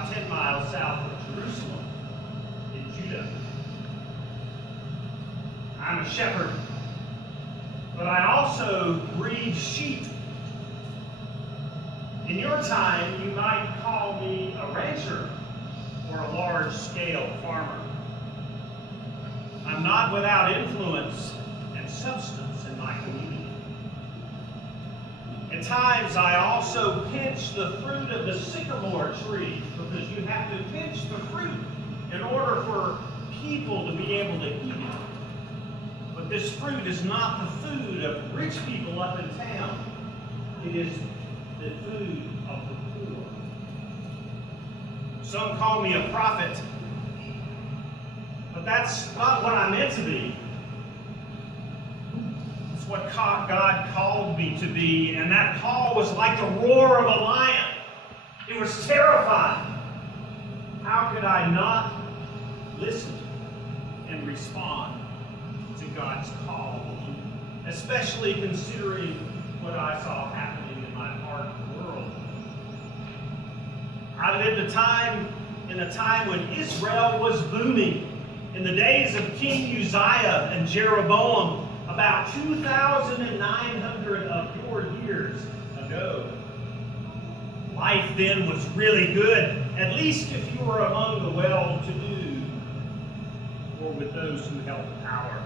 about 10 miles south of Jerusalem in Judah. I'm a shepherd, but I also breed sheep. In your time, you might call me a rancher or a large-scale farmer. I'm not without influence and substance in my community. At times, I also pinch the fruit of the sycamore tree, because you have to pinch the fruit in order for people to be able to eat it. But this fruit is not the food of rich people up in town. It is the food of the poor. Some call me a prophet, but that's not what I'm meant to be. It's what God called me to be, and that call was like the roar of a lion. It was terrifying. How could I not listen and respond to God's call, especially considering what I saw happening in my part of the world? I lived in a time when Israel was booming. In the days of King Uzziah and Jeroboam, about 2,900 of your years ago. Life then was really good, at least if you were among the well-to-do or with those who held power.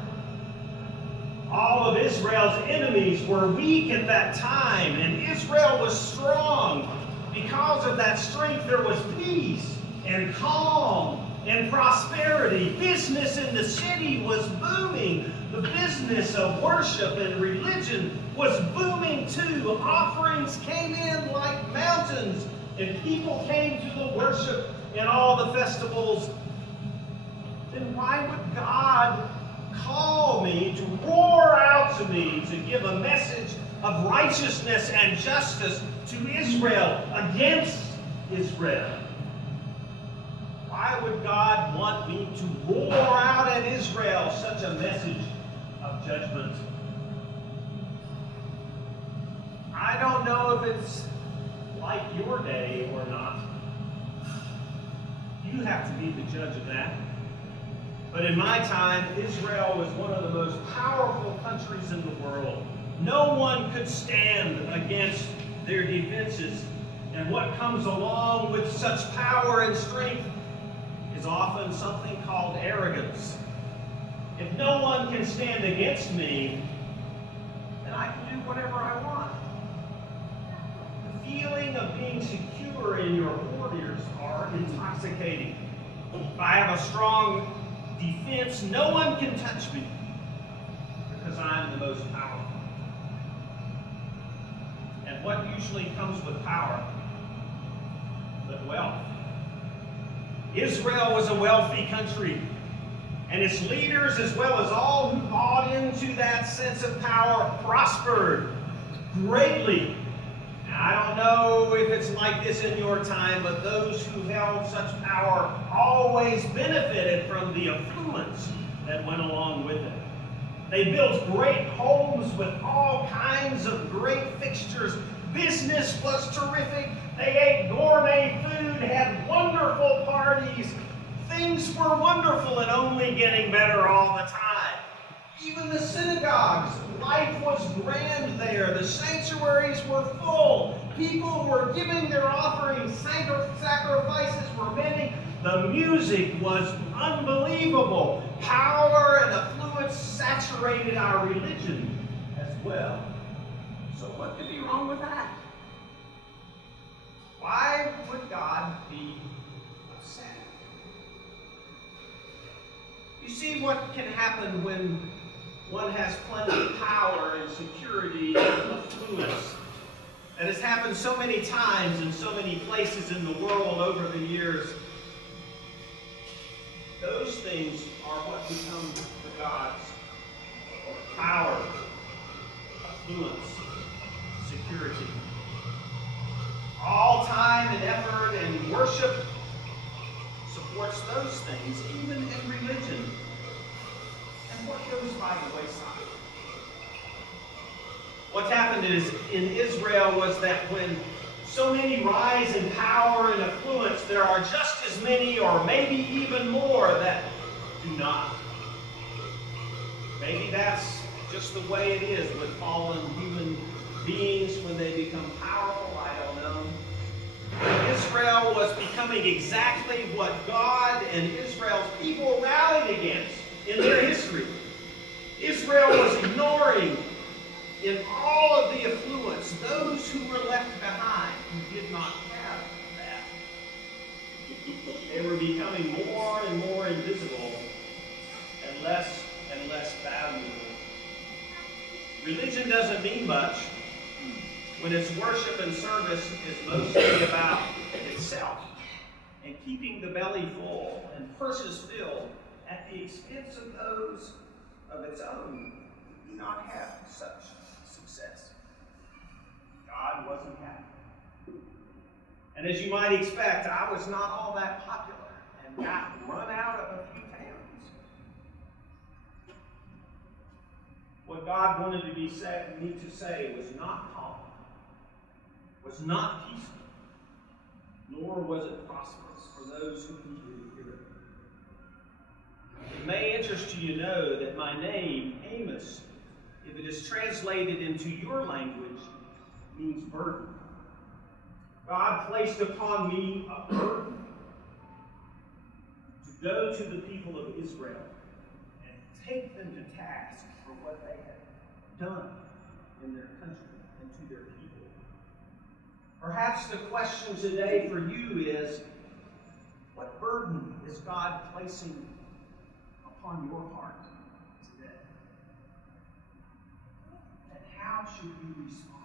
All of Israel's enemies were weak at that time, and Israel was strong. Because of that strength, there was peace and calm and prosperity. Business in the city was booming. The business of worship and religion was booming too. Offerings came in like mountains, and people came to the worship and all the festivals. Then why would God call me to roar out to me to give a message of righteousness and justice to Israel against Israel? Why would God want me to roar out at Israel such a message of judgment? I don't know if it's like your day or not. You have to be the judge of that. But in my time, Israel was one of the most powerful countries in the world. No one could stand against their defenses. And what comes along with such power and strength is often something called arrogance. If no one can stand against me, then I can do whatever I want. The feeling of being secure in your borders are intoxicating. If I have a strong defense, no one can touch me because I'm the most powerful. And what usually comes with power? But wealth. Israel was a wealthy country, and its leaders, as well as all who bought into that sense of power, prospered greatly. Now, I don't know if it's like this in your time, but those who held such power always benefited from the affluence that went along with it. They built great homes with all kinds of great fixtures. Business was terrific. They ate gourmet food, had wonderful parties. Things were wonderful and only getting better all the time. Even the synagogues, life was grand there. The sanctuaries were full. People were giving their offerings. Sacrifices were many. The music was unbelievable. Power and affluence saturated our religion as well. So what could be wrong with that? Why would God be upset? You see what can happen when one has plenty of power and security and affluence. That has happened so many times in so many places in the world over the years. Those things are what become the gods. Power, affluence, security. All time and effort and worship supports those things, even in religion. And what goes by the wayside? What happened is in Israel was that when so many rise in power and affluence, there are just as many or maybe even more that do not. Maybe that's just the way it is with fallen human beings when they become powerful. I don't know. But Israel was becoming exactly what God and Israel's people rallied against in their history. Israel was ignoring in all of the affluence those who were left behind who did not have that. They were becoming more and more invisible and less valuable. Religion doesn't mean much when its worship and service is mostly about itself and keeping the belly full and purses filled at the expense of those of its own who do not have such success. God wasn't happy. And as you might expect, I was not all that popular and got run out of a few towns. What God wanted me to say was not calm, was not peaceful, nor was it prosperous for those who needed to hear it. It may interest you to know that my name, Amos, if it is translated into your language, means burden. God placed upon me a burden to go to the people of Israel and take them to task for what they had done in their country and to their people. Perhaps the question today for you is, what burden is God placing upon your heart today? And how should you respond?